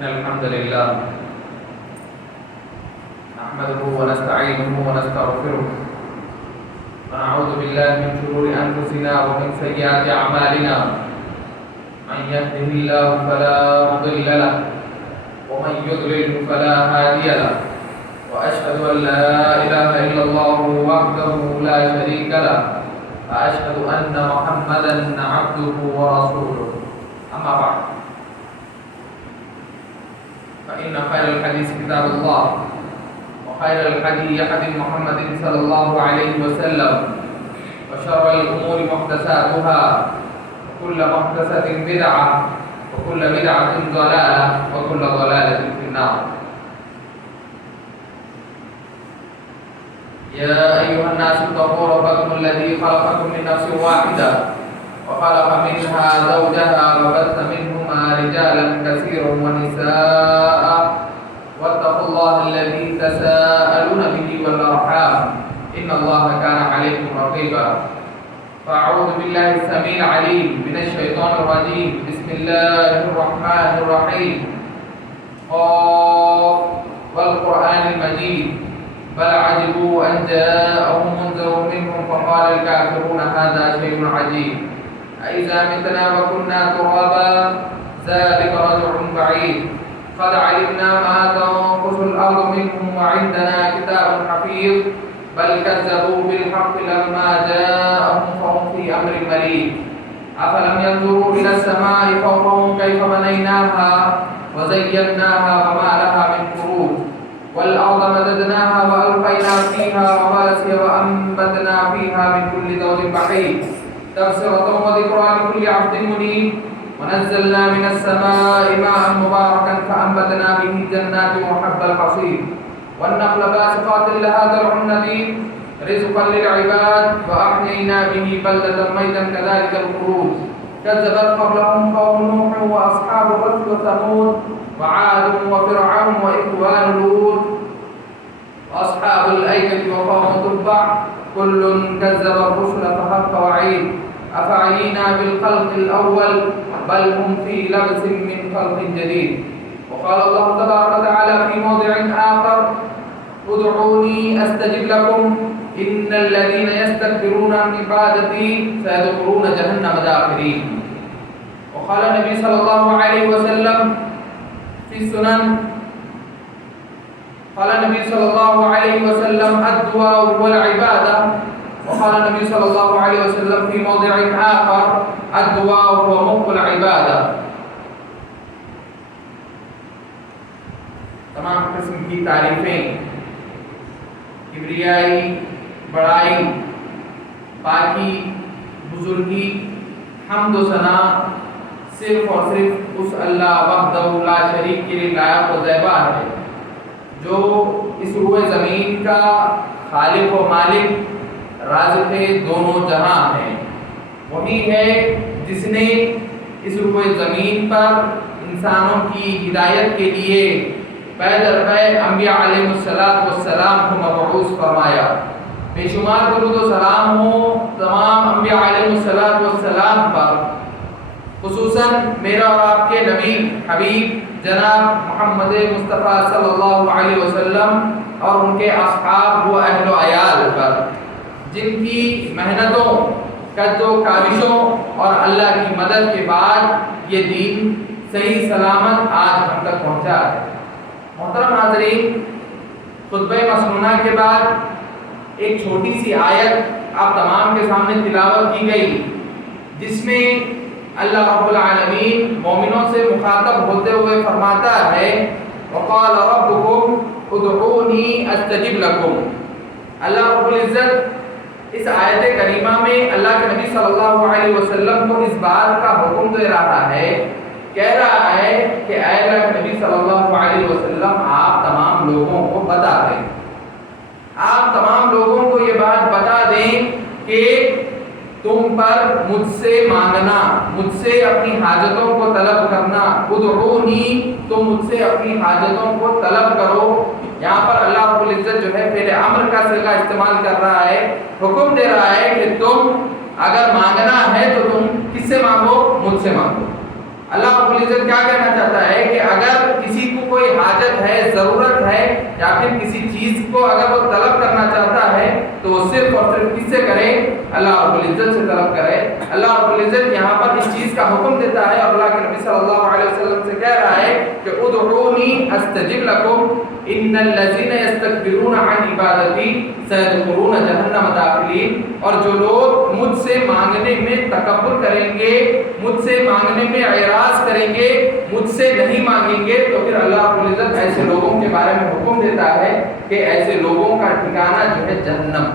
إن الحمد لله نحمده ونستعينه ونستغفره ونعوذ بالله من شرور أنفسنا ومن سيئات أعمالنا من يهده الله فلا مضل له ومن يضلل فلا هادي له وأشهد أن لا إله إلا الله وحده لا شريك له وأشهد أن محمدا عبده ورسوله أما بعد فإن خير الحديث كتاب الله وخير الهدي هدي محمد صلى الله عليه وسلم وشر الأمور محدثاتها وكل محدثة بدعة وكل بدعة ضلالة وكل ضلالة في النار. يا أيها الناس اتقوا ربكم الذي خلقكم من نفس واحدة وخلق منها زوجها وبث منهما رجالا كثيرا ونساء واتقوا الله الذي تساءلون به والأرحام إن الله كان عليكم رقيبا. فأعوذ بالله السميع العليم من الشيطان الرجيم. بسم الله الرحمن الرحيم. قاف والقرآن المجيد بل عجبوا أن جاءهم منذر منهم فقال الكافرون هذا شيء عجيب أإذا متنا وكنا ترابا ذلك رجع بعيد قد علمنا ما تنقص الأرض منهم وعندنا كتاب حفيظ بل كذبوا بالحق لما جاءهم فهم في أمر مريض أفلم ينظروا إلى السماء فوقهم كيف بنيناها وزيناها وما لها من فروج والأرض مددناها وألقينا فيها رواسي وأنبتنا فيها من كل زوج بحيث تبصرة وذكرى لكل عبد منيب ونزلنا من السماء ماء مباركا فأنبتنا به جنات وحب الحصيد والنخل باسقات لها زرع نضيد رزقا للعباد وأحيينا به بلدة ميتا كذلك الخروج كذبت قبلهم قوم نوح وأصحاب الرس وثمود وعاد وفرعون وإخوان لوط وأصحاب الأيكة وقوم تبع كل كذب الرسل فحق وعيد أفعينا بالخلق الأول بل هم في لبس من خلق جديد. وقال الله تبارك وتعالى في موضع آخر ادعوني أستجب لكم إن الذين يستكبرون عن عبادتي سيدخلون جهنم داخرين. وقال النبي صلى الله عليه وسلم في السنن قال النبي صلى الله عليه وسلم الدعاء والعبادة. وقال النبي صلى الله عليه وسلم في موضع آخر الدعاء هو مخ العبادة. تمام قسم کی تعریفیں کبریائی بڑائی پاکی بزرگی حمد و ثنا صرف اور صرف اس اللہ وحدہ لا شریک کے لیے لائق و زیبا ہے جو اس روئے زمین کا خالق و مالک رازق دونوں جہاں ہیں. وہی ہے جس نے اس روئے زمین پر انسانوں کی ہدایت کے لیے پے در پے انبیاء علیہ السلام کو مبعوث فرمایا. بے شمار درود و سلام ہو تمام انبیاء علیہ السلام پر، خصوصاً میرا اور آپ کے نبی حبیب جناب محمد مصطفیٰ صلی اللہ علیہ وسلم اور ان کے اصحاب و اہل و عیال پر، جن کی محنتوں قد و کاوشوں اور اللہ کی مدد کے بعد یہ دین صحیح سلامت آج ہم تک پہنچا ہے. محترم حاضرین، خطبہ مسنونہ کے بعد ایک چھوٹی سی آیت آپ تمام کے سامنے تلاوت کی گئی جس میں اللہ رب العالمین مومنوں سے مخاطب ہوتے ہوئے فرماتا ہے وقال ربکم ادعونی استجب لکم. اللہ رب العزت اس آیت کریمہ میں اللہ کے نبی صلی اللہ علیہ وسلم کو اس بات کا حکم دے رہا ہے، کہہ رہا ہے کہ اے اللہ کے نبی صلی اللہ علیہ وسلم آپ تمام لوگوں کو بتا دیں، آپ تمام لوگوں کو یہ بات بتا دیں کہ تم پر مجھ سے مانگنا، مجھ سے اپنی حاجتوں کو طلب کرنا، ادعونی تم مجھ سے اپنی حاجتوں کو طلب کرو. یہاں پر اللہ رب العزت جو ہے فعل امر کا صیغہ استعمال کر رہا ہے، حکم دے رہا ہے کہ تم اگر مانگنا ہے تو تم کس سے مانگو؟ مجھ سے مانگو. اللہ رب العزت کیا کہنا چاہتا ہے کہ اگر کسی کو کوئی حاجت ہے، ضرورت ہے، یا پھر کسی چیز کو اگر وہ طلب کرنا چاہتا ہے تو وہ صرف اور صرف کس سے کرے؟ اللہ رب العزت سے طلب کرے۔ اللہ رب العزت یہاں پر اس چیز کا حکم دیتا ہے اور اللہ کے نبی صلی اللہ علیہ وسلم سے کہہ رہا ہے کہ ادعونی استجب لکم ان الذین یستکبرون عن عبادتی سیدخلون جہنم داخلین۔ اور جو لوگ مجھ سے مانگنے میں تکبر کریں گے، مجھ سے مانگنے میں اعراض کریں گے، مجھ سے نہیں مانگیں گے، تو پھر اللہ رب العزت ایسے لوگوں کے بارے میں حکم دیتا ہے کہ ایسے لوگوں کا ٹھکانہ جو ہے جہنم۔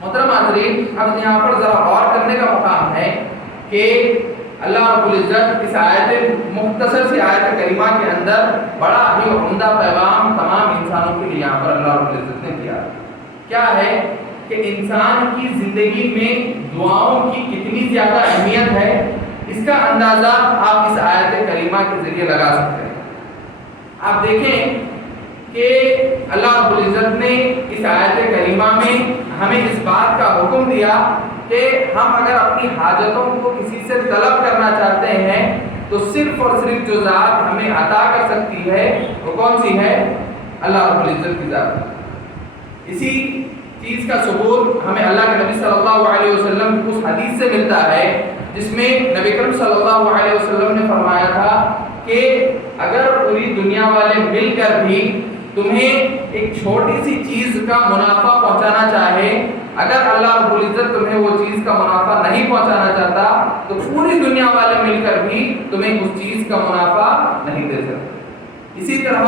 محترم حاضرین، اب یہاں پر ذرا غور کرنے کا مقام ہے کہ اللہ رب العزت اس آیت مختصر سی آیت کریمہ کے اندر بڑا ہی عمدہ پیغام تمام انسانوں کے لیے یہاں پر اللہ رب العزت نے کیا۔ کیا ہے کہ انسان کی زندگی میں دعاؤں کی کتنی زیادہ اہمیت ہے، اس کا اندازہ آپ اس آیت کریمہ کے ذریعے لگا سکتے ہیں۔ آپ دیکھیں کہ اللہ رب العزت نے اس آیت کریمہ میں ہمیں اس بات کا حکم دیا کہ ہم اگر اپنی حاجتوں کو کسی سے طلب کرنا چاہتے ہیں تو صرف اور صرف جو ذات ہمیں عطا کر سکتی ہے وہ کون سی ہے؟ اللہ رب العزت کی ذات۔ اسی چیز کا ثبوت ہمیں اللہ کے نبی صلی اللہ علیہ وسلم کی اس حدیث سے ملتا ہے جس میں نبی کریم صلی اللہ علیہ وسلم نے فرمایا تھا کہ اگر پوری دنیا والے مل کر بھی تمہیں ایک چھوٹی سی چیز کا منافع پہنچانا چاہے، اگر اللہ رب العزت تمہیں وہ چیز کا منافع نہیں پہنچانا چاہتا تو پوری دنیا والے مل کر بھی تمہیں اس چیز کا منافع نہیں دے سکتے۔ اسی طرح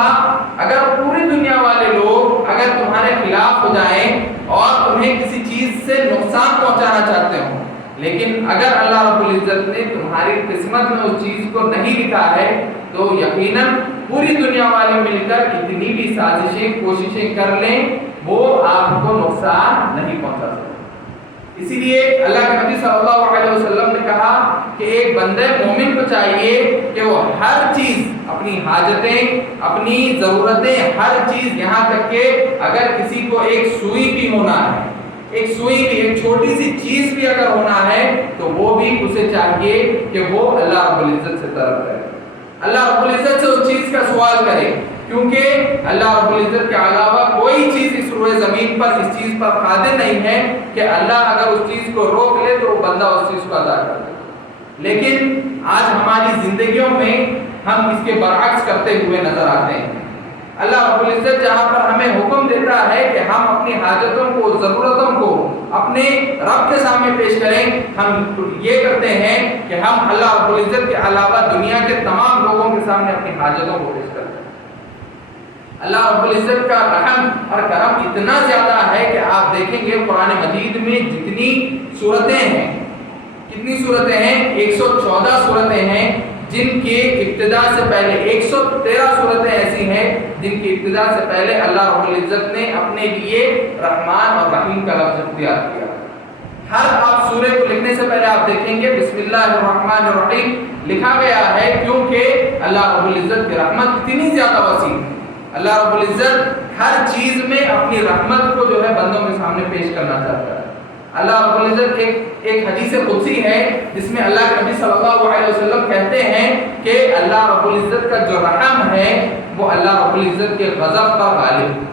اگر پوری دنیا والے لوگ اگر تمہارے خلاف ہو جائیں اور تمہیں کسی چیز سے نقصان پہنچانا چاہتے ہوں، لیکن اگر اللہ رب العزت نے تمہاری قسمت میں اس چیز کو نہیں لکھا ہے تو یقیناً پوری دنیا والے مل کر کتنی بھی سازشیں کوششیں کر لیں وہ آپ کو نقصان نہیں پہنچا سکتے۔ اسی لیے اللہ کے نبی صلی اللہ علیہ وسلم نے کہا کہ ایک بندے مومن کو چاہیے کہ وہ ہر چیز، اپنی حاجتیں، اپنی ضرورتیں، ہر چیز، یہاں تک کہ اگر کسی کو ایک سوئی بھی ہونا ہے، ایک سوئی بھی، ایک چھوٹی سی چیز بھی اگر ہونا ہے تو وہ بھی اسے چاہیے کہ وہ اللہ رب العزت سے طلب کرے، اللہ رب العزت سے اس چیز کا سوال کرے، کیونکہ اللہ رب العزت کے علاوہ کوئی چیز اس روئے زمین پر اس چیز پر قادر نہیں ہے کہ اللہ اگر اس چیز کو روک لے تو وہ بندہ اس چیز کو ادا کر دے۔ لیکن آج ہماری زندگیوں میں ہم اس کے برعکس کرتے ہوئے نظر آتے ہیں۔ اللہ رب العزت جہاں پر ہمیں حکم دیتا ہے کہ ہم اپنی حاجتوں کو، ضرورتوں کو اپنے رب کے سامنے پیش کریں، ہم یہ کرتے ہیں کہ ہم اللہ رب العزت کے علاوہ دنیا کے تمام لوگوں کے سامنے اپنی حاجتوں کو پیش کرتے ہیں۔ اللہ رب العزت کا رحم اور کرم اتنا زیادہ ہے کہ آپ دیکھیں گے قرآن مجید میں جتنی صورتیں ہیں، کتنی صورتیں ہیں؟ 114 صورتیں ہیں جن کی ابتدا سے پہلے 113 صورتیں ایسی ہیں جن کی ابتدا سے پہلے اللہ رب العزت نے اپنے لیے رحمان اور رحیم کا لفظ اختیار کیا۔ ہر آپ سورہ کو لکھنے سے پہلے آپ دیکھیں گے بسم اللہ الرحمن الرحیم لکھا گیا ہے، کیونکہ اللہ رب العزت کی رحمت اتنی زیادہ وسیع ہے۔ اللہ رب العزت ہر چیز میں اپنی رحمت کو جو ہے بندوں کے سامنے پیش کرنا چاہتا ہے۔ اللہ رب العزت ایک حدیث قدسی ہے جس میں اللہ کے نبی صلی اللہ علیہ وسلم کہتے ہیں کہ اللہ رب العزت کا جو رحم ہے وہ اللہ رب العزت کے غضب پر غالب ہے۔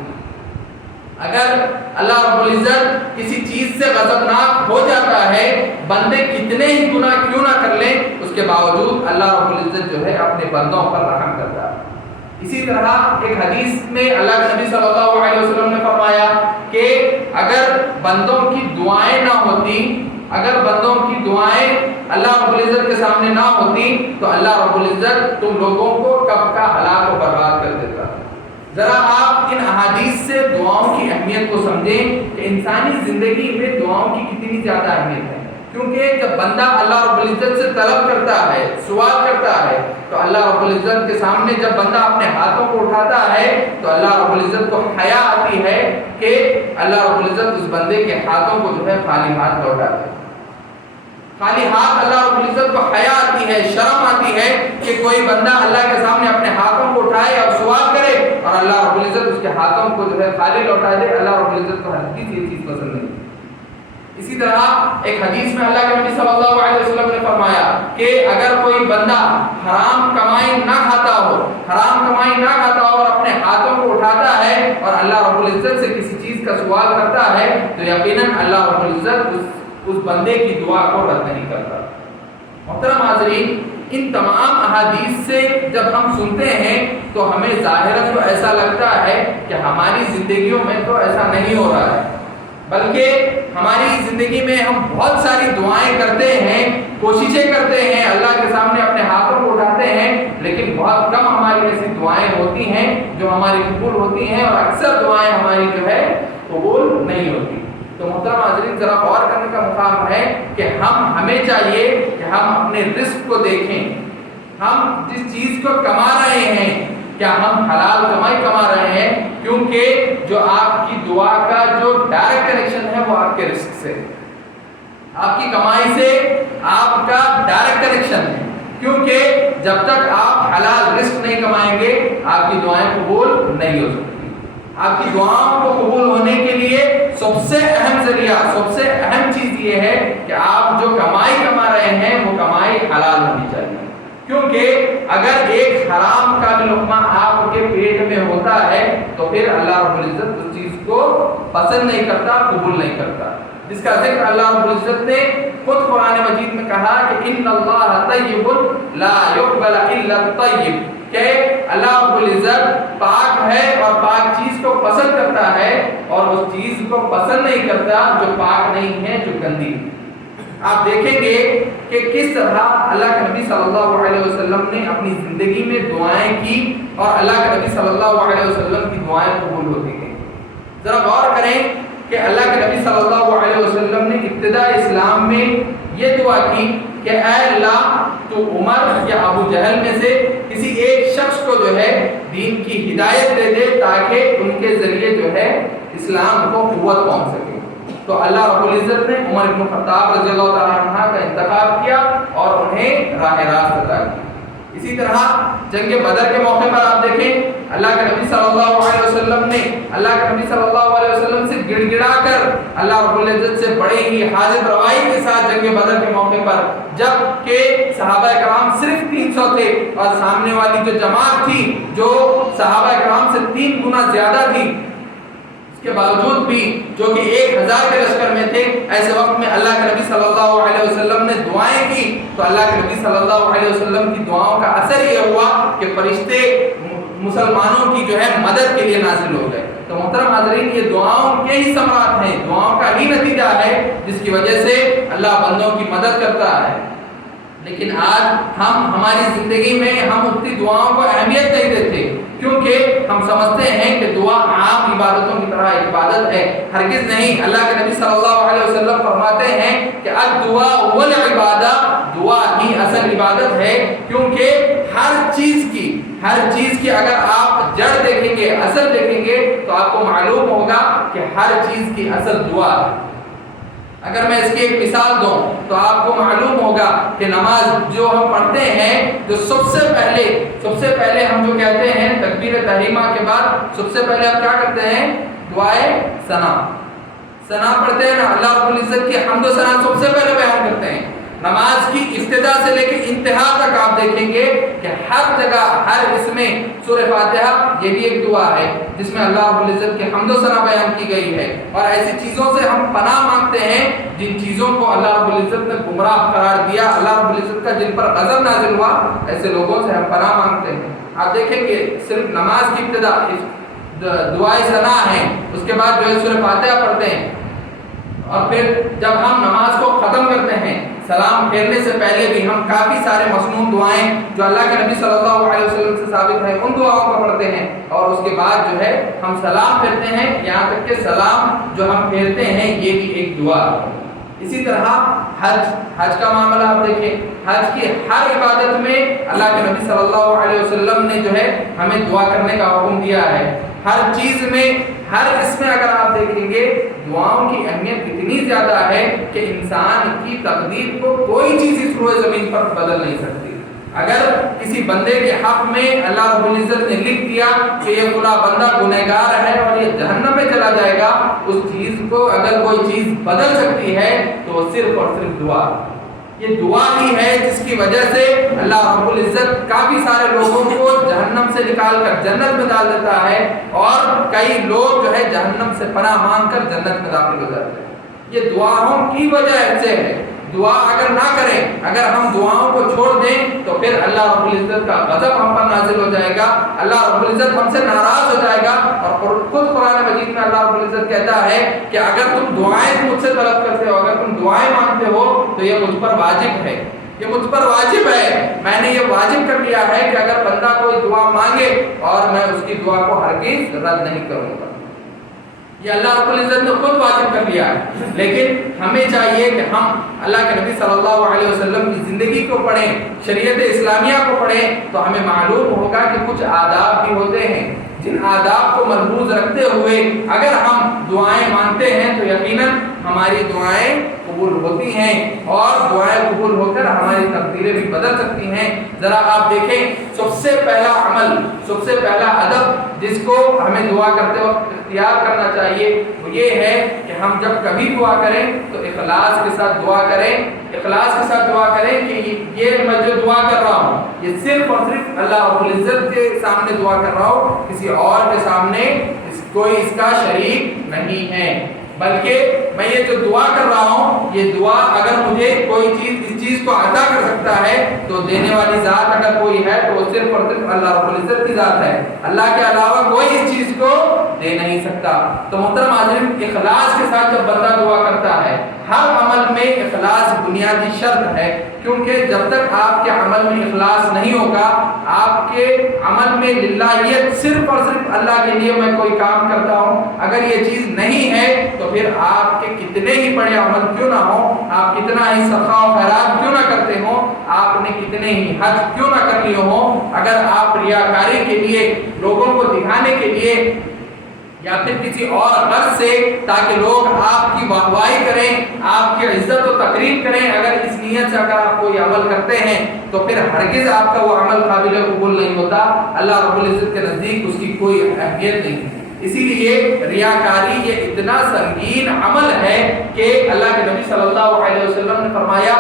اگر اللہ رب العزت کسی چیز سے غضبناک ہو جاتا ہے، بندے کتنے ہی گناہ کیوں نہ کر لیں، اس کے باوجود اللہ رب العزت جو ہے اپنے بندوں پر رحم کرتا ہے۔ اسی طرح ایک حدیث میں اللہ کے نبی صلی اللہ علیہ وسلم نے فرمایا کہ اگر بندوں کی دعائیں نہ ہوتی، اگر بندوں کی دعائیں اللہ رب العزت کے سامنے نہ ہوتی تو اللہ رب العزت تم لوگوں کو کب کا ہلاک و برباد کر دیتا۔ ذرا آپ ان احادیث سے دعاؤں کی اہمیت کو سمجھیں کہ انسانی زندگی میں دعاؤں کی کتنی زیادہ اہمیت ہے، کیونکہ جب بندہ اللہ رب العزت سے طلب کرتا ہے، سوال کرتا ہے، تو اللہ رب العزت کے سامنے جب بندہ اپنے ہاتھوں کو اٹھاتا ہے تو اللہ رب العزت کو حیا آتی ہے کہ اللہ رب العزت اس بندے کے ہاتھوں کو جو ہے خالی ہاتھ لوٹا دے۔ خالی ہاتھ اللہ رب العزت کو حیا آتی ہے، شرم آتی ہے کہ کوئی بندہ اللہ کے سامنے اپنے ہاتھوں کو اٹھائے اور سوال کرے اور اللہ رب العزت اس کے ہاتھوں کو جو ہے خالی لوٹا دے۔ اللہ رب العزت کو ہر کسی چیز پسند نہیں۔ اسی طرح ایک حدیث میں اللہ کے نبی صلی اللہ علیہ وسلم نے فرمایا کہ اگر کوئی بندہ حرام کمائی نہ کھاتا ہو اور اپنے ہاتھوں کو اٹھاتا ہے اور اللہ رب العزت سے کسی چیز کا سوال کرتا ہے تو یقیناً اللہ رب العزت اس بندے کی دعا کو رد نہیں کرتا۔ محترم حاضرین، ان تمام احادیث سے جب ہم سنتے ہیں تو ہمیں ظاہراً تو ایسا لگتا ہے کہ ہماری زندگیوں میں تو ایسا نہیں ہو رہا ہے، بلکہ ہماری زندگی میں ہم بہت ساری دعائیں کرتے ہیں، کوششیں کرتے ہیں، اللہ کے سامنے اپنے ہاتھوں کو اٹھاتے ہیں، لیکن بہت کم ہماری ایسی دعائیں ہوتی ہیں جو ہماری قبول ہوتی ہیں، اور اکثر دعائیں ہماری جو ہے قبول نہیں ہوتی۔ تو محترم حاضرین، ذرا غور کرنے کا مقام ہے کہ ہمیں چاہیے کہ ہم اپنے رزق کو دیکھیں، ہم جس چیز کو کما رہے ہیں کیا ہم حلال کمائی کما رہے ہیں، کیونکہ جو آپ کی دعا کا جو ڈائریکٹ کنیکشن ہے وہ آپ کے رزق سے، آپ کی کمائی سے آپ کا ڈائریکٹ کنیکشن ہے، کیونکہ جب تک آپ حلال رزق نہیں کمائیں گے آپ کی دعائیں قبول نہیں ہو سکتی۔ آپ کی دعاؤں کو قبول ہونے کے لیے سب سے اہم ذریعہ، سب سے اہم چیز یہ ہے کہ آپ جو کمائی کما رہے ہیں وہ کمائی حلال ہونی چاہیے، کیونکہ اگر ایک حرام کا بھی لقمہ آپ کے پیٹ میں ہوتا ہے تو پھر اللہ رب العزت اس چیز کو پسند نہیں کرتا، قبول نہیں کرتا، جس کا ذکر اللہ رب العزت نے خود قرآن مجید میں کہا کہ ان اللہ طیب لا یقبل الا الطیب، کہ اللہ رب العزت پاک ہے اور پاک چیز کو پسند کرتا ہے اور اس چیز کو پسند نہیں کرتا جو پاک نہیں ہے، جو گندی ہے۔ آپ دیکھیں گے کہ کس طرح اللہ کے نبی صلی اللہ علیہ وسلم نے اپنی زندگی میں دعائیں کی اور اللہ کے نبی صلی اللہ علیہ وسلم کی دعائیں قبول ہوتی گئیں۔ ذرا غور کریں کہ اللہ کے نبی صلی اللہ علیہ وسلم نے ابتدا اسلام میں یہ دعا کی کہ اے اللہ تو عمر یا ابو جہل میں سے کسی ایک شخص کو جو ہے دین کی ہدایت دے دے تاکہ ان کے ذریعے جو ہے اسلام کو قوت پہنچ سکے۔ تو اللہ رب العزت نے عمر بن خطاب رضی اللہ تعالیٰ عنہ کا انتخاب کیا اور انہیں راہ راست عطا کی۔ اسی طرح جنگ بدر کے موقع پر آپ دیکھیں اللہ کے نبی صلی اللہ علیہ وسلم نے اللہ کے نبی صلی اللہ علیہ وسلم سے گڑ گڑا کر اللہ رب العزت سے بڑے ہی حاجت روائی کے ساتھ جنگ بدر کے موقع پر، جب کہ صحابہ کرام صرف 300 تھے اور سامنے والی جو جماعت تھی جو صحابہ کرام سے 3 گنا زیادہ تھی، کے باوجود بھی جو کہ 1000 کے لشکر میں تھے، ایسے وقت میں اللہ کے نبی صلی اللہ علیہ وسلم نے دعائیں کی تو اللہ کے نبی صلی اللہ علیہ وسلم کی دعاؤں کا اثر یہ ہوا کہ فرشتے مسلمانوں کی جو ہے مدد کے لیے نازل ہو گئے۔ تو محترم حاضرین، یہ دعاؤں کے ہی ثمرات ہیں، دعاؤں کا ہی نتیجہ ہے جس کی وجہ سے اللہ بندوں کی مدد کرتا ہے۔ لیکن آج ہماری زندگی میں ہم اتنی دعاؤں کو اہمیت نہیں دیتے، کیونکہ ہم سمجھتے ہیں کہ دعا عام عبادتوں کی طرح عبادت ہے۔ ہرگز نہیں، اللہ کے نبی صلی اللہ علیہ وسلم فرماتے ہیں کہ الدعاء والعبادہ، دعا ہی اصل عبادت ہے، کیونکہ ہر چیز کی اگر آپ جڑ دیکھیں گے، اصل دیکھیں گے تو آپ کو معلوم ہوگا کہ ہر چیز کی اصل دعا ہے۔ اگر میں اس کی ایک مثال دوں تو آپ کو معلوم ہوگا کہ نماز جو ہم پڑھتے ہیں، جو سب سے پہلے ہم جو کہتے ہیں تکبیر تحریمہ کے بعد سب سے پہلے ہم کیا کرتے ہیں؟ دعائے ثنا پڑھتے ہیں نا، اللہ رب العزت کی حمد و ثنا سب سے پہلے بیان کرتے ہیں۔ نماز کی ابتدا سے لے کے انتہا تک آپ دیکھیں گے کہ ہر جگہ، ہر اس میں سورہ فاتحہ یہ بھی ایک دعا ہے جس میں اللہ رب العزت کی حمد و ثنا بیان کی گئی ہے، اور ایسی چیزوں سے ہم پناہ مانگتے ہیں جن چیزوں کو اللہ رب العزت نے گمراہ قرار دیا، اللہ رب العزت کا جن پر غضب نازل ہوا، ایسے لوگوں سے ہم پناہ مانگتے ہیں۔ آپ دیکھیں گے صرف نماز کی ابتدا دعائے ثنا ہے، اس کے بعد جو ہے سورہ فاتحہ پڑھتے ہیں، اور پھر جب ہم نماز کو ختم کرتے ہیں سلام پھیرنے سے پہلے بھی ہم کافی سارے مسنون دعائیں جو اللہ کے نبی صلی اللہ علیہ وسلم سے ثابت ہیں ان دعاؤں کو پڑھتے ہیں، اور اس کے بعد جو ہے ہم سلام پھیرتے ہیں، یہاں تک کہ سلام جو ہم پھیرتے ہیں یہ بھی ایک دعا ہے۔ اسی طرح حج کا معاملہ آپ دیکھیں، حج کی ہر عبادت میں اللہ کے نبی صلی اللہ علیہ وسلم نے جو ہے ہمیں دعا کرنے کا حکم دیا ہے۔ ہر چیز میں، ہر اس میں اگر آپ دیکھیں گے دعاؤں کی اہمیت اتنی زیادہ ہے کہ انسان کی تقدیر کو کوئی چیز اس روئے زمین پر بدل نہیں سکتی۔ اگر کسی بندے کے حق میں اللہ رب العزت نے لکھ دیا کہ یہ فلاں بندہ گنہگار ہے اور یہ جہنم میں چلا جائے گا، اس چیز کو اگر کوئی چیز بدل سکتی ہے تو وہ صرف اور صرف دعا، یہ دعا ہی ہے جس کی وجہ سے اللہ رب العزت کافی سارے لوگوں کو جہنم سے نکال کر جنت میں ڈال دیتا ہے، اور کئی لوگ جو ہے جہنم سے پناہ مانگ کر جنت میں داخل ہو جاتے ہیں۔ یہ دعاؤں کی وجہ سے ہے۔ دعا اگر نہ کریں، اگر ہم دعاؤں کو چھوڑ دیں تو پھر اللہ رب العزت کا غضب ہم پر نازل ہو جائے گا، اللہ رب العزت ہم سے ناراض ہو جائے گا۔ اور خود قرآن مجید میں اللہ رب العزت کہتا ہے کہ اگر تم دعائیں مجھ سے طلب کرتے ہو، اگر تم دعائیں مانگتے ہو تو یہ مجھ پر واجب ہے، یہ مجھ پر واجب ہے، میں نے یہ واجب کر لیا ہے کہ اگر بندہ کوئی دعا مانگے اور میں اس کی دعا کو ہرگز رد نہیں کروں گا، یہ اللہ رب العزت نے خود واجب کر لیا ہے۔ لیکن ہمیں چاہیے کہ ہم اللہ کے نبی صلی اللہ علیہ وسلم کی زندگی کو پڑھیں، شریعت اسلامیہ کو پڑھیں، تو ہمیں معلوم ہوگا کہ کچھ آداب بھی ہوتے ہیں جن آداب کو ملحوظ رکھتے ہوئے اگر ہم دعائیں مانگتے ہیں تو یقیناً ہماری دعائیں قبول ہوتی ہیں، اور دعائیں قبول ہو کر ہماری تقدیریں بھی بدل سکتی ہیں۔ ذرا آپ دیکھیں، سب سے پہلا عمل، سب سے پہلا ادب جس کو ہمیں دعا کرتے وقت اختیار کرنا چاہیے وہ یہ ہے کہ ہم جب کبھی دعا کریں تو اخلاص کے ساتھ دعا کریں، اخلاص کے ساتھ دعا کریں کہ یہ میں جو دعا کر رہا ہوں یہ صرف اور صرف اللہ رب العزت کے سامنے دعا کر رہا ہوں، کسی اور کے سامنے کوئی اس کا شریک نہیں ہے، بلکہ میں یہ جو دعا کر رہا ہوں یہ دعا اگر مجھے کوئی چیز اس چیز کو عطا کر سکتا ہے تو دینے والی ذات اگر کوئی ہے تو وہ صرف اور صرف اللہ رب العزت کی ذات ہے، اللہ کے علاوہ کوئی اس چیز کو دے نہیں سکتا۔ تو محترم حاضرین، اخلاص کے ساتھ جب بندہ دعا کرتا ہے، ہر عمل میں اخلاص بنیادی شرط ہے، کیونکہ جب تک آپ کے عمل میں اخلاص نہیں ہوگا، آپ کے عمل میں للہیت صرف اور صرف اللہ کے لیے میں کوئی کام کرتا ہوں، اگر یہ چیز نہیں ہے تو پھر آپ کے کتنے ہی بڑے عمل کیوں نہ ہوں، آپ کتنا ہی صدقہ و خیرات کیوں نہ کرتے ہوں، آپ نے کتنے ہی حج کیوں نہ کر لیے ہوں، اگر آپ ریاکاری کے لیے، لوگوں کو دکھانے کے لیے یا پھر کسی اور غرض سے تاکہ لوگ آپ کی واہوائی کریں، آپ کی عزت و تقریب کریں، اگر اس نیت سے اگر آپ کوئی عمل کرتے ہیں تو پھر ہرگز آپ کا وہ عمل قابل قبول نہیں ہوتا، اللہ رب العزت کے نزدیک اس کی کوئی اہمیت نہیں ہے۔ اسی لیے ریاکاری یہ اتنا سنگین عمل ہے کہ اللہ کے نبی صلی اللہ علیہ وسلم نے فرمایا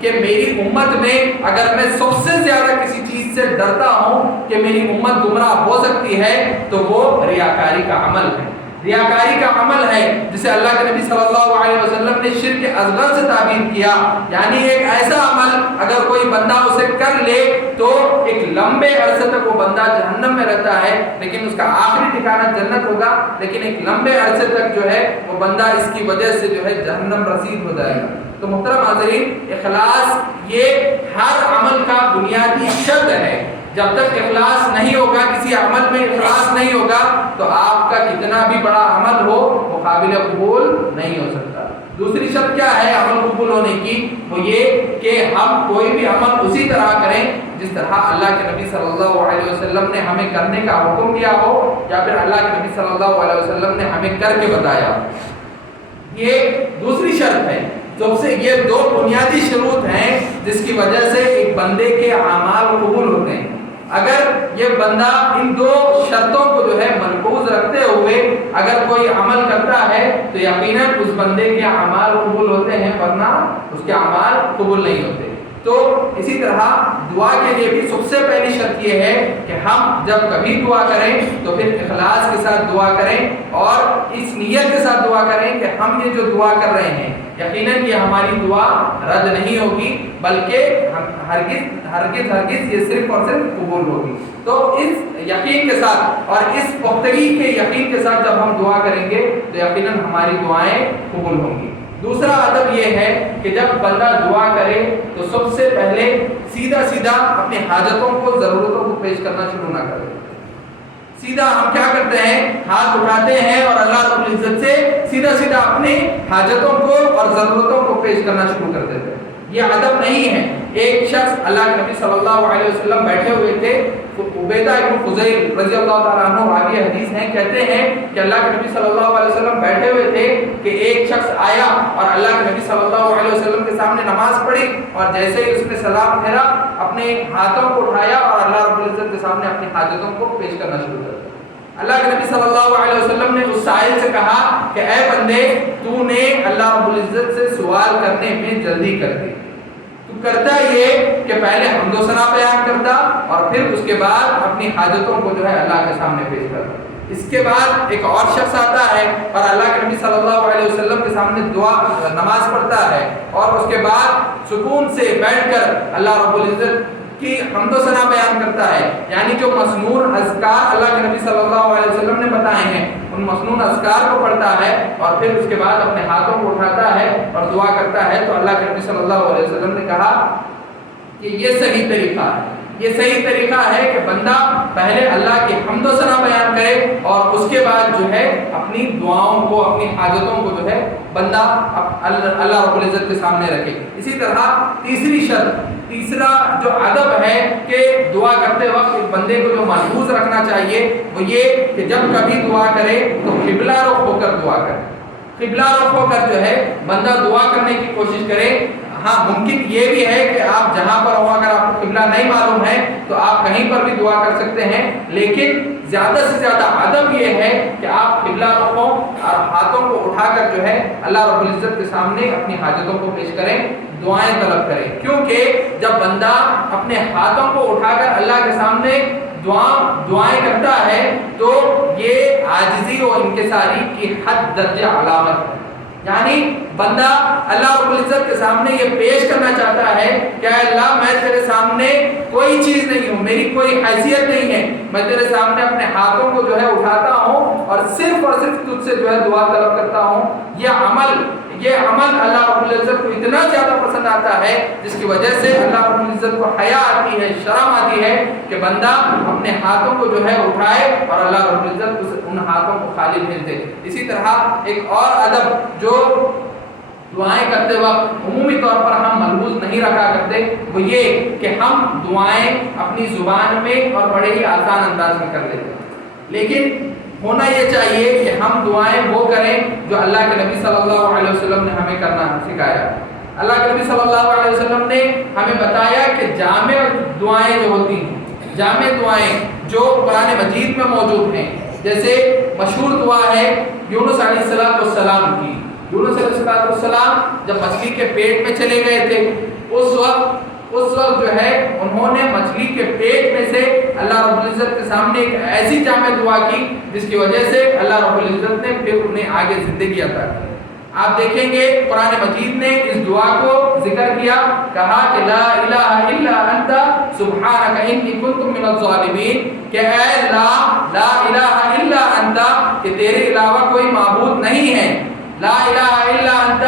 کہ میری امت میں اگر میں سب سے زیادہ کسی چیز سے ڈرتا ہوں کہ میری امت گمراہ ہو سکتی ہے تو وہ ریاکاری کا عمل ہے، ریاکاری کا عمل ہے جسے اللہ کے نبی صلی اللہ علیہ وسلم نے شرک اصغر سے تعبیر کیا، یعنی ایک ایسا عمل اگر کوئی بندہ اسے کر لے تو ایک لمبے عرصے تک وہ بندہ جہنم میں رہتا ہے، لیکن اس کا آخری ٹھکانہ جنت ہوگا، لیکن ایک لمبے عرصے تک جو ہے وہ بندہ اس کی وجہ سے جو ہے جہنم رسید ہو جائے گا۔ تو محترم حاضرین، اخلاص یہ ہر عمل کا بنیادی شرط ہے، جب تک اخلاص نہیں ہوگا، کسی عمل میں اخلاص نہیں ہوگا تو آپ کا کتنا بھی بڑا عمل ہو وہ قابل قبول نہیں ہو سکتا۔ دوسری شرط کیا ہے عمل قبول ہونے کی؟ وہ یہ کہ ہم کوئی بھی عمل اسی طرح کریں جس طرح اللہ کے نبی صلی اللہ علیہ وسلم نے ہمیں کرنے کا حکم دیا ہو، یا پھر اللہ کے نبی صلی اللہ علیہ وسلم نے ہمیں کر کے بتایا ہو، یہ دوسری شرط ہے۔ سب سے یہ دو بنیادی شروط ہیں جس کی وجہ سے ایک بندے کے اعمال قبول ہوتے ہیں۔ اگر یہ بندہ ان دو شرطوں کو جو ہے ملحوظ رکھتے ہوئے اگر کوئی عمل کرتا ہے تو یقیناً اس بندے کے اعمال قبول ہوتے ہیں، ورنہ اس کے اعمال قبول نہیں ہوتے۔ تو اسی طرح دعا کے لیے بھی سب سے پہلی شرط یہ ہے کہ ہم جب کبھی دعا کریں تو پھر اخلاص کے ساتھ دعا کریں اور اس نیت کے ساتھ دعا کریں کہ ہم یہ جو دعا کر رہے ہیں یقیناً یہ ہماری دعا رد نہیں ہوگی، بلکہ ہرگز یہ صرف اور صرف قبول ہوگی۔ تو اس یقین کے ساتھ اور اس پختگی کے یقین کے ساتھ جب ہم دعا کریں گے تو یقیناً ہماری دعائیں قبول ہوں گی۔ دوسرا ادب یہ ہے کہ جب بندہ دعا کرے تو سب سے پہلے سیدھا اپنی حاجتوں کو، ضرورتوں کو پیش کرنا شروع نہ کرے۔ سیدھا ہم کیا کرتے ہیں، ہاتھ اٹھاتے ہیں اور اللہ رب العزت سے سیدھا اپنی حاجتوں کو اور ضرورتوں کو پیش کرنا شروع کر دیتے ہیں۔ یہ ادب نہیں ہے۔ ایک شخص اللہ کے نبی صلی اللہ علیہ وسلم بیٹھے ہوئے تھے، عبیدہ ابن فضیل رضی اللہ تعالیٰ عنہ راوی حدیث ہیں، کہتے ہیں کہ اللہ کے نبی صلی اللہ علیہ وسلم بیٹھے ہوئے تھے کہ ایک شخص آیا اور اللہ کے نبی صلی اللہ علیہ وسلم کے سامنے نماز پڑھی، اور جیسے ہی اس نے سلام پھیرا اپنے ہاتھوں کو اٹھایا اور اللہ رب العزت کے سامنے اپنی حاجتوں کو پیش کرنا شروع کر دیا۔ اللہ کے نبی صلی اللہ علیہ وسلم نے اس سائل سے کہا کہ اے بندے، تو نے اللہ رب العزت سے سوال کرنے میں جلدی کر دی، تو کرتا یہ کہ پہلے حمد و ثنا بیان کرتا اور پھر اس کے بعد اپنی حاجتوں کو جو ہے اللہ کے سامنے پیش کرتا۔ اس کے بعد ایک اور شخص آتا ہے اور اللہ کے نبی صلی اللہ علیہ وسلم کے سامنے دعا نماز پڑھتا ہے، اور اس کے بعد سکون سے بیٹھ کر اللہ رب العزت کی حمد و ثنا بیان کرتا ہے، یعنی جو مسنون اذکار اللہ کے نبی صلی اللہ علیہ وسلم نے بتائے ہیں ان مسنون اذکار کو پڑھتا ہے، اور پھر اس کے بعد اپنے ہاتھوں کو اٹھاتا ہے اور دعا کرتا ہے۔ تو اللہ کے نبی صلی اللہ علیہ وسلم نے کہا کہ یہ صحیح طریقہ ہے، یہ صحیح طریقہ ہے کہ بندہ پہلے اللہ کی حمد و ثنا بیان کرے اور اس کے بعد جو ہے اپنی دعاؤں کو، اپنی حاجتوں کو جو ہے بندہ اللہ رب العزت کے سامنے رکھے۔ اسی طرح تیسری شرط، تیسرا جو ادب ہے کہ دعا کرتے وقت ایک بندے کو جو ملحوظ رکھنا چاہیے وہ یہ کہ جب کبھی دعا کرے تو قبلہ رخ ہو کر دعا کرے۔ قبلہ رخ ہو کر جو ہے بندہ دعا کرنے کی کوشش کرے۔ ہاں ممکن یہ بھی ہے کہ آپ جہاں پر ہو اگر آپ کو قبلہ نہیں معلوم ہے تو آپ کہیں پر بھی دعا کر سکتے ہیں، لیکن زیادہ سے زیادہ ادب یہ ہے کہ آپ قبلہ رخ ہوں اور ہاتھوں کو اٹھا کر جو ہے اللہ رب العزت کے سامنے اپنی حاجتوں کو پیش کریں، دعائیں طلب کریں، کیونکہ جب بندہ اپنے ہاتھوں کو اٹھا کر اللہ کے سامنے دعائیں کرتا ہے تو یہ عاجزی اور انکساری کی حد درجہ علامت ہے، یعنی بندہ اللہ رب العزت کے سامنے یہ پیش کرنا چاہتا ہے کہ اے اللہ میں تیرے سامنے کوئی چیز نہیں ہوں، میری کوئی حیثیت نہیں ہے، میں تیرے سامنے اپنے ہاتھوں کو جو ہے اٹھاتا ہوں اور صرف تجھ سے جو ہے دعا طلب کرتا ہوں۔ یہ عمل اللہ رب العزت کو اتنا زیادہ پسند آتا ہے جس کی وجہ سے اللہ رب العزت کو حیا آتی ہے، شرم آتی ہے کہ بندہ اپنے ہاتھوں کو جو ہے اٹھائے اور اللہ رب العزت ان ہاتھوں کو خالی بھیج دے۔ اسی طرح ایک اور ادب جو دعائیں کرتے وقت عمومی طور پر ہم ملحوظ نہیں رکھا کرتے وہ یہ کہ ہم دعائیں اپنی زبان میں اور بڑے ہی آسان انداز میں کر لیتے ہیں، لیکن ہونا یہ چاہیے کہ ہم دعائیں وہ کریں جو اللہ کے نبی صلی اللہ علیہ وسلم نے ہمیں کرنا سکھایا۔ اللہ کے نبی صلی اللہ علیہ وسلم نے ہمیں بتایا کہ جامع دعائیں جو ہوتی ہیں، جامع دعائیں جو قرآن مجید میں موجود ہیں، جیسے مشہور دعا ہے یونس علیہ السلام کی۔ یونس علیہ السلام جب مچھلی کے پیٹ میں چلے گئے تھے اس وقت جو ہے انہوں نے مچھلی کے پیٹ میں سے اللہ رب العزت کے سامنے ایک ایسی جامع دعا کی جس کی وجہ سے اللہ رب العزت نے پھر انہیں آگے زندگی عطا کی۔ آپ دیکھیں گے قرآن مجید نے اس دعا کو ذکر کیا، کہا کہ لا الہ الا انت سبحانک انی کنت من الظالمین، کہ اے اللہ لا الہ الا انت، کہ تیرے علاوہ کوئی معبود نہیں ہے، لا الہ الا انت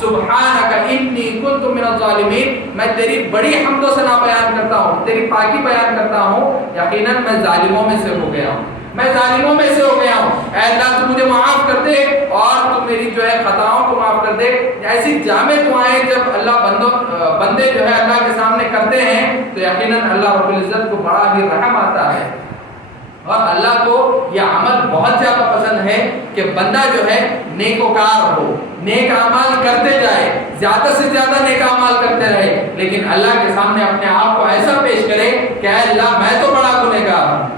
سبحانک انی کنت من الظالمین، میں تیری بڑی حمد و ثنا بیان کرتا ہوں، تیری پاکی بیان کرتا ہوں، یقیناً میں ظالموں میں سے ہو گیا ہوں، میں ظالموں میں سے ہو گیا ہوں، اے اللہ تو مجھے معاف کر دے اور تو میری جو ہے خطاؤں کو معاف کر دے۔ ایسی جامع دعائیں جب بندے جو ہے اللہ کے سامنے کرتے ہیں تو یقیناً اللہ رب العزت کو بڑا ہی رحم آتا ہے، اور اللہ کو یہ عمل بہت زیادہ پسند ہے کہ بندہ جو ہے نیکوکار ہو، نیک اعمال کرتے جائے، زیادہ سے زیادہ نیک اعمال کرتے رہے، لیکن اللہ کے سامنے اپنے آپ کو ایسا پیش کرے کہ اے اللہ میں تو بڑا گنہگار ہوں،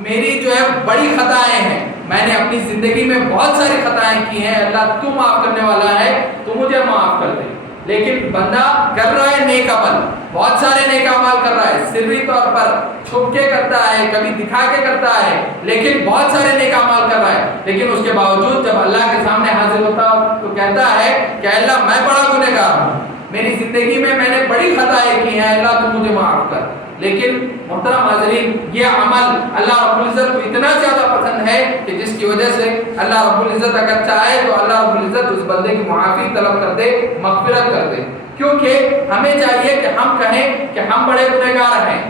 میری جو ہے بڑی خطائیں ہیں، میں نے اپنی زندگی میں بہت ساری خطائیں کی ہیں، اللہ تو معاف کرنے والا ہے، تو مجھے معاف کر دے۔ لیکن بندہ کر رہا ہے نیک عمل، بہت سارے نیک اعمال کر رہا ہے، سری طور پر چھپ کے کرتا ہے، کبھی دکھا کے کرتا ہے، لیکن بہت سارے نیک اعمال کر رہا ہے، لیکن اس کے باوجود جب اللہ کے سامنے حاضر ہوتا تو کہتا ہے کہ اللہ میں بڑا گنہگار ہوں، میری زندگی میں نے بڑی خطائیں کی ہیں، اللہ تو مجھے معاف کر۔ لیکن محترم حاضرین، یہ عمل اللہ رب العزت کو اتنا زیادہ پسند ہے کہ جس کی وجہ سے اللہ رب العزت اگر چاہے تو اللہ رب العزت اس بندے کی معافی طلب کر دے، مغفرت کر دے، کیونکہ ہمیں چاہیے کہ ہم کہیں کہ ہم بڑے گنہگار ہیں،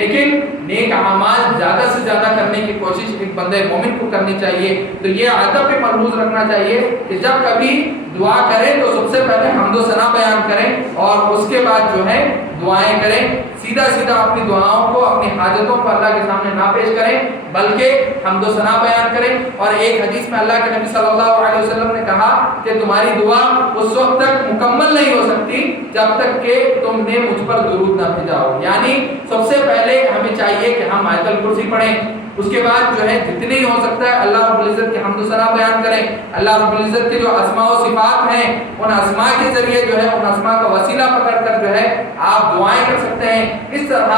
لیکن نیک اعمال زیادہ سے زیادہ کرنے کی کوشش ایک بندے مومن کو کرنی چاہیے۔ تو یہ ادب بھی ملحوظ رکھنا چاہیے کہ جب کبھی دعا کریں تو سب سے پہلے حمد و ثنا بیان کریں اور اس کے بعد جو ہے دعائیں کریں۔ سیدھا سیدھا اپنی دعاؤں کو اپنی حاجتوں کو اللہ کے سامنے نہ پیش کریں بلکہ حمد و ثنا بیان کریں۔ اور ایک حدیث میں اللہ کے نبی صلی اللہ علیہ وسلم نے کہا کہ تمہاری دعا اس وقت تک مکمل نہیں ہو سکتی جب تک کہ تم نے مجھ پر درود نہ بھیجا ہو۔ یعنی سب سے پہلے ہمیں چاہیے کہ ہم آیت الکرسی پڑھیں، اس کے بعد جو ہے جتنی ہو سکتا ہے اللہ رب العزت کی حمد و ثنا بیان کریں۔ اللہ رب العزت کے جو اسماء و صفات ہیں ان اسماء کے ذریعے جو ہے ان اسماء کا وسیلہ پکڑ کر جو ہے آپ دعائیں کر سکتے ہیں۔ اس طرح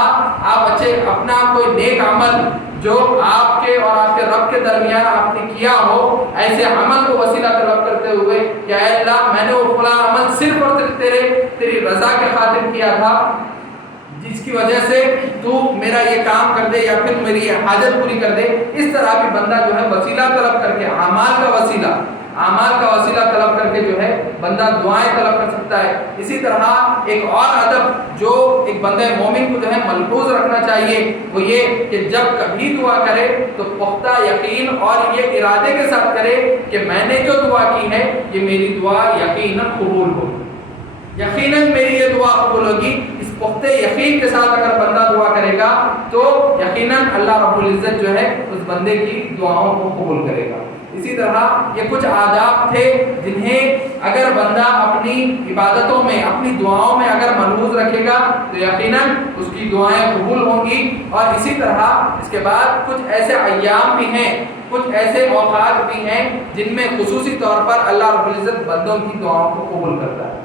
آپ اپنا کوئی نیک عمل جو آپ کے اور آپ کے رب کے درمیان آپ نے کیا ہو، ایسے عمل کو وسیلہ طلب کرتے ہوئے کہ اے اللہ میں نے وہ فلاں عمل صرف اور صرف تیری رضا کے خاطر کیا تھا، جس کی وجہ سے تو میرا یہ کام کر دے یا پھر میری یہ حاجت پوری کر دے۔ اس طرح بھی بندہ جو ہے وسیلہ طلب کر کے اعمال کا وسیلہ طلب کر کے جو ہے بندہ دعائیں طلب کر سکتا ہے۔ اسی طرح ایک اور ادب جو ایک بندہ مومن کو جو ہے ملحوظ رکھنا چاہیے وہ یہ کہ جب کبھی دعا کرے تو پختہ یقین اور یہ ارادے کے ساتھ کرے کہ میں نے جو دعا کی ہے یہ میری دعا یقیناً قبول ہوگی، یقیناً میری یہ دعا قبول ہوگی۔ اس پختہ یقین کے ساتھ اگر بندہ دعا کرے گا تو یقیناً اللہ رب العزت جو ہے اس بندے کی دعاؤں کو قبول کرے گا۔ اسی طرح یہ کچھ آداب تھے جنہیں اگر بندہ اپنی عبادتوں میں اپنی دعاؤں میں اگر ملحوظ رکھے گا تو یقیناً اس کی دعائیں قبول ہوں گی۔ اور اسی طرح اس کے بعد کچھ ایسے ایام بھی ہیں، کچھ ایسے اوقات بھی ہیں جن میں خصوصی طور پر اللہ رب العزت بندوں کی دعاؤں کو قبول کرتا ہے۔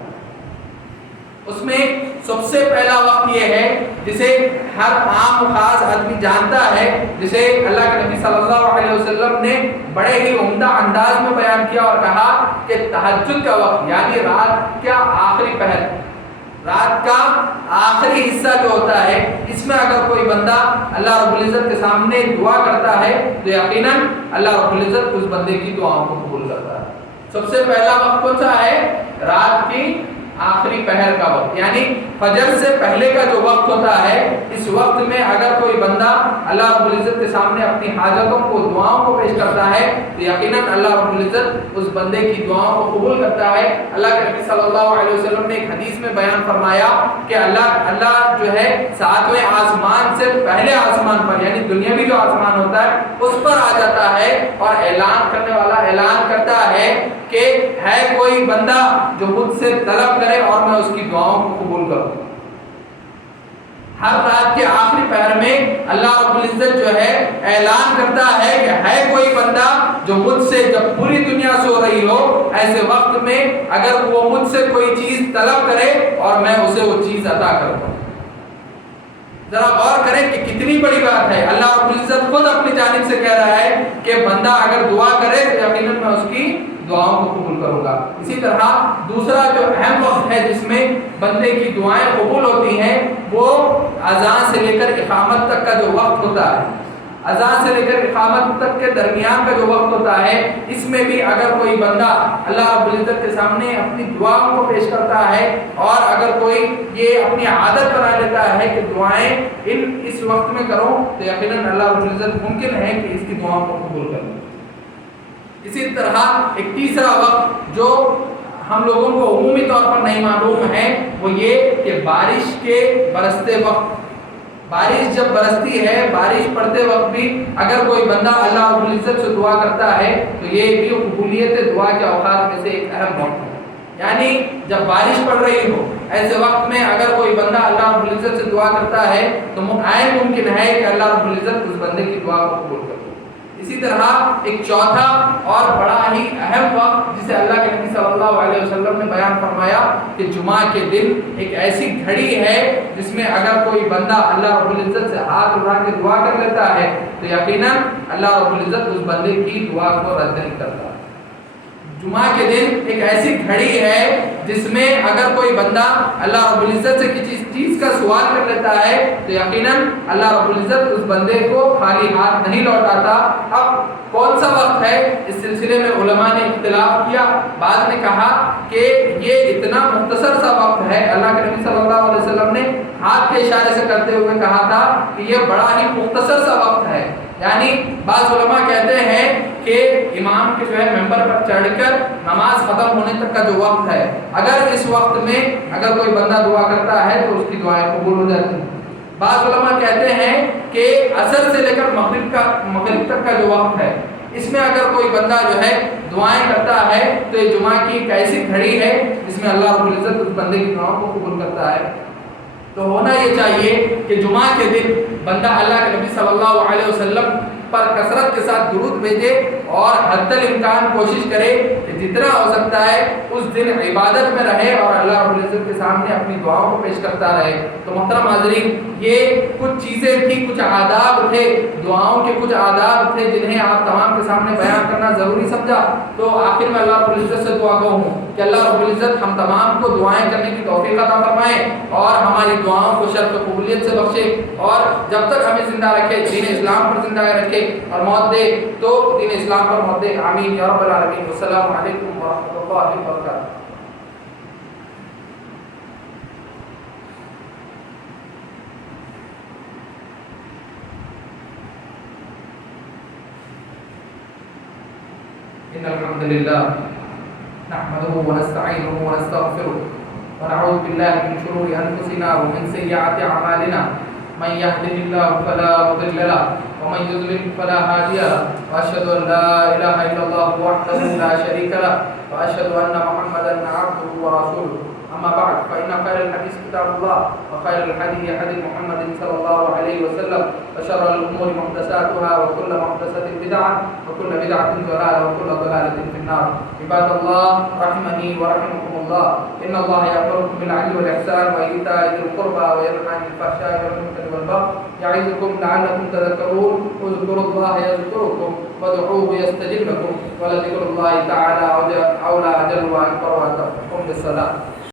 اس میں سب سے پہلا وقت یہ ہے جسے ہر عام و خاص آدمی جانتا ہے، جسے اللہ کے نبی صلی اللہ علیہ وسلم نے بڑے ہی عمدہ انداز میں بیان کیا اور کہا کہ تہجد کا وقت یعنی رات کا آخری پہر، رات کا آخری حصہ جو ہوتا ہے اس میں اگر کوئی بندہ اللہ رب العزت کے سامنے دعا کرتا ہے تو یقیناً اللہ رب العزت اس بندے کی دعاؤں کو قبول کرتا ہے۔ سب سے پہلا وقت کون سا ہے؟ رات کی آخری پہر کا وقت، یعنی فجر سے پہلے کا جو وقت ہوتا ہے، اس وقت میں اگر کوئی بندہ اللہ رب العزت کے سامنے اپنی حاجتوں کو دعاؤں کو پیش کرتا ہے تو یقیناً اللہ رب العزت اس بندے کی دعاؤں کو قبول کرتا ہے۔ اللہ کے نبی صلی اللہ علیہ وسلم نے ایک حدیث میں بیان فرمایا کہ اللہ جو ہے 7ویں آسمان سے پہلے آسمان پر یعنی دنیاوی جو آسمان ہوتا ہے اس پر آ جاتا ہے اور اعلان کرنے والا اعلان کرتا ہے کہ ہے کوئی بندہ جو مجھ سے طلب کرے اور میں اس کی دعاؤں کو قبول کروں۔ ہر رات کے آخری پہر میں اللہ رب العزت جو ہے اعلان کرتا ہے کہ ہے کوئی بندہ جو مجھ سے، جب پوری دنیا سو رہی ہو ایسے وقت میں اگر وہ مجھ سے کوئی چیز طلب کرے اور میں اسے وہ چیز عطا کروں۔ ذرا غور کریں کہ کتنی بڑی بات ہے۔ اللہ رب العزت خود اپنی جانب سے کہہ رہا ہے کہ بندہ اگر دعا کرے تو یقیناً میں اس کی دعاؤں کو قبول کروں گا۔ اسی طرح دوسرا جو اہم وقت ہے جس میں بندے کی دعائیں قبول ہوتی ہیں وہ اذان سے لے کر اقامت تک کا جو وقت ہوتا ہے، اذان سے لے کر اقامت تک کے درمیان کا جو وقت ہوتا ہے، اس میں بھی اگر کوئی بندہ اللہ رب العزت کے سامنے اپنی دعاؤں کو پیش کرتا ہے اور اگر کوئی یہ اپنی عادت بنا لیتا ہے کہ دعائیں اس وقت میں کروں تو یقیناً اللہ رب العزت ممکن ہے کہ اس کی دعاؤں کو قبول کر لے۔ اسی طرح ایک تیسرا وقت جو ہم لوگوں کو عمومی طور پر نہیں معلوم ہے وہ یہ کہ بارش کے برستے وقت، بارش جب برستی ہے، بارش پڑتے وقت بھی اگر کوئی بندہ اللہ رب العزت سے دعا کرتا ہے تو یہ بھی قبولیت دعا کے اوقات میں سے ایک اہم وقت ہے۔ یعنی جب بارش پڑ رہی ہو ایسے وقت میں اگر کوئی بندہ اللہ رب العزت سے دعا کرتا ہے تو عین ممکن ہے کہ اللہ رب العزت اس بندے کی دعا کو قبول کرے۔ اسی طرح ایک چوتھا اور بڑا ہی اہم وقت جسے اللہ کے نبی صلی اللہ علیہ وسلم نے بیان فرمایا کہ جمعہ کے دن ایک ایسی گھڑی ہے جس میں اگر کوئی بندہ اللہ رب العزت سے ہاتھ اٹھا کے دعا کر لیتا ہے تو یقیناً اللہ رب العزت اس بندے کی دعا کو رد نہیں کرتا۔ جمعہ کے دن ایک ایسی گھڑی ہے جس میں اگر کوئی بندہ اللہ رب العزت سے کسی چیز کا سوال کر لیتا ہے تو یقیناً اللہ رب العزت اس بندے کو خالی ہاتھ نہیں لوٹاتا۔ اب کون سا وقت ہے، اس سلسلے میں علماء نے اختلاف کیا۔ بعض نے کہا کہ یہ اتنا مختصر سا وقت ہے، اللہ کے نبی صلی اللہ علیہ وسلم نے ہاتھ کے اشارے سے کرتے ہوئے کہا تھا کہ یہ بڑا ہی مختصر سا وقت ہے، یعنی بعض علماء کہتے ہیں کہ امام کے جو ہے ممبر پر چڑھ کر نماز ختم ہونے تک کا جو وقت ہے، اگر اس وقت میں اگر کوئی بندہ دعا کرتا ہے تو اس کی دعائیں قبول ہو جاتی ہیں۔ بعض علماء کہتے ہیں کہ عصر سے لے کر مغرب تک کا جو وقت ہے، اس میں اگر کوئی بندہ جو ہے دعائیں کرتا ہے تو یہ جمعہ کی ایک ایسی گھڑی ہے جس میں اللہ رب العزت اس بندے کی دعاؤں کو قبول کرتا ہے۔ تو ہونا یہ چاہیے کہ جمعہ کے دن بندہ اللہ کے نبی صلی اللہ علیہ وسلم پر کثرت کے ساتھ درود بھیجے اور حد الامکان کوشش کرے کہ جتنا ہو سکتا ہے اس دن عبادت میں رہے اور اللہ رب العزت کے سامنے اپنی دعاؤں کو پیش کرتا رہے۔ تو محترم حاضرین، یہ کچھ چیزیں تھی، کچھ آداب تھے، دعاؤں کے کچھ آداب تھے جنہیں آپ تمام کے سامنے بیان کرنا ضروری سمجھا۔ تو آخر میں اللہ رب العزت سے دعا گو ہوں کہ اللہ رب العزت ہم تمام کو دعائیں کرنے کی توفیق عطا فرمائے اور ہماری دعاؤں کو شرف و قبولیت سے بخشے، اور جب تک ہمیں زندہ رکھے، دین اسلام پر زندہ رکھے اور موت دے تو دین اسلام پر موت دے۔ آمین یا رب العالمین۔ السلام علیکم ورحمۃ اللہ وبرکاتہ۔ ان الحمد للہ نحمده ونستعینه ونستغفره ونعوذ باللہ من شرور انفسنا ومن سیئات اعمالنا، من يهده الله فلا مضل له ومن يضلل فلا هادي له، واشهد ان لا اله الا الله وحده لا شريك له، واشهد ان محمدا عبده ورسوله۔ اما بعد فان خير الحديث كتاب الله وخير الهدي هدي محمد صلى الله عليه وسلم، وشر الامور محدثاتها وكل محدثة بدعة وكل بدعة ضلالة وكل ضلالة في النار۔ عباد الله رحمني ورحمكم الله، ان الله يأمركم بالعدل والإحسان وإيتاء ذي القربى وينهى عن الفحشاء والمنكر والبغي يعظكم لعلكم تذكرون، اذكروا الله يذكركم وادعوه يستجب لكم، ولذكر الله تعالى أولى أجل وأكبر وأتم. قم بالصلاة.